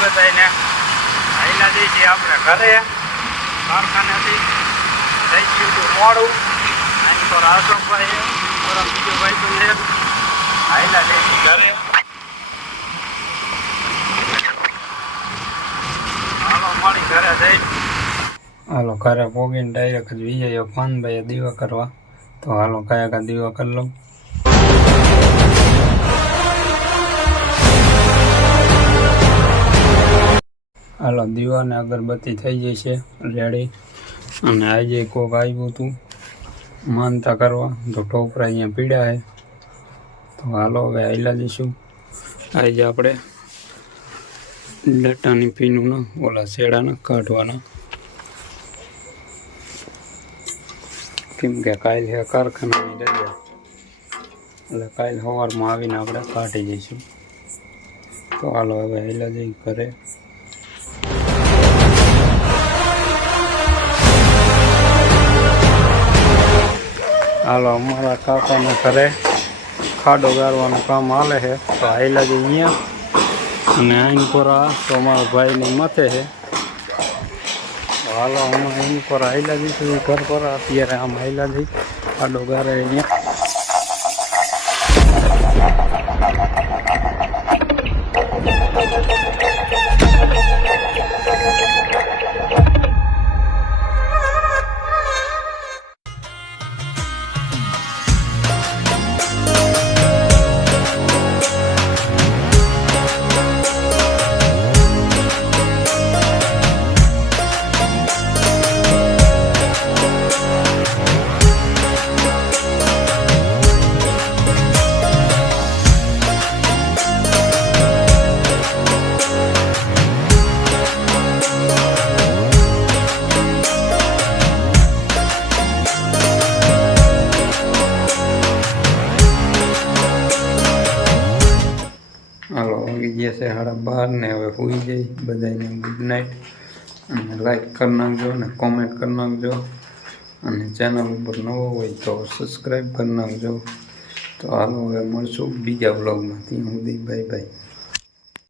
બધાને આયલા દઈ છે આપણે ઘરે કારખાનેથી થઈ ગયું હતું મોડું અહીં તો રાસોભાઈ થોડા બીજો ભાઈ તો છે આયલા દઈ ઘરે હાલો મળી ઘરે જઈ હાલો ઘરે પોગીને ડાયરેક્ટ જ વિજય પાનભાઈએ દીવા કરવા તો હાલો કયા દીવા કરી લઉં હાલો દીવાને અગરબત્તી થઈ ગઈ છે રેડી અને આજે કોક આવ્યું હતું માનતા કરવા તો ટોપરા અહીંયા પીડ્યા છે તો હાલો હવે આયલા જઈશું આજે આપણે ડટાની પીનું ના ઓલા શેડાના કાઢવાના કેમ કે કાલે હે કારખાનાની રજા એટલે કાલે સવારમાં આવીને આપણે કાઢી જઈશું તો હાલો હવે આયલા જઈ ઘરે હાલો અમારા કાકાના ઘરે ખાડો ગારવાનું કામ હાલે છે તો આયલા જ અહીંયા અને આઈનપુરા તો અમારા ભાઈની માથે છે હાલો અમે આઈનપુરા આયલા જઈશું ઘર પર અત્યારે આમ આયલા જઈ ખાડો ગારે અહીંયા હાલો વાગી ગયા છે 12:30 ને હવે સુઈ જઈ બધાને ગુડ નાઇટ અને લાઈક કરી નાખજો અને કોમેન્ટ કરી નાખજો અને ચેનલ ઉપર નવો હોય તો સબસ્ક્રાઈબ કરી નાખજો તો હાલો હવે મળશું બીજા વ્લોગમાં ત્યાં સુધી બાય બાય